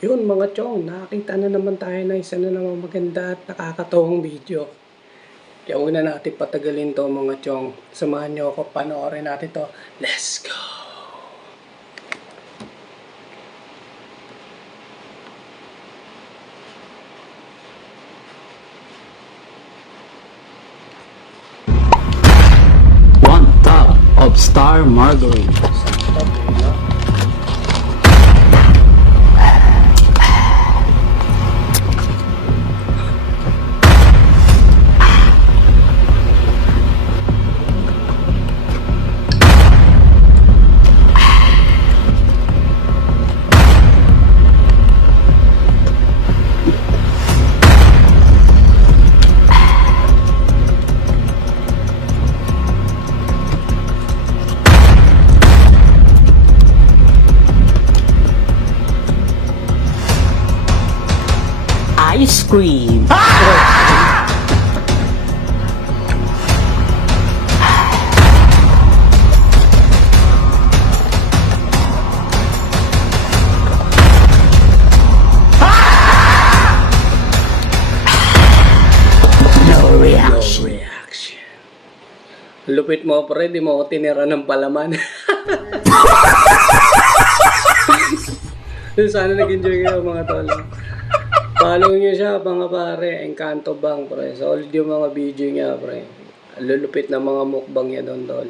Yun mga chong, nakakita na naman tayo ng isa na naman maganda at nakakatawang video. Kaya huwag na natin patagalin to mga chong. Samahan nyo ako, panoorin natin to. Let's go! One tub of Star Margarine. Ice cream. No reaction. Reaction. Lupit mo pre, di mo ako tinira ng palaman. Sana nag-enjoy kayo mga tol. Follow nyo siya mga pare, Encanto Bang pre. Solid yung mga video niya pre. Lulupit na mga mukbang niya doon tol.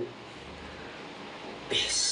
Peace.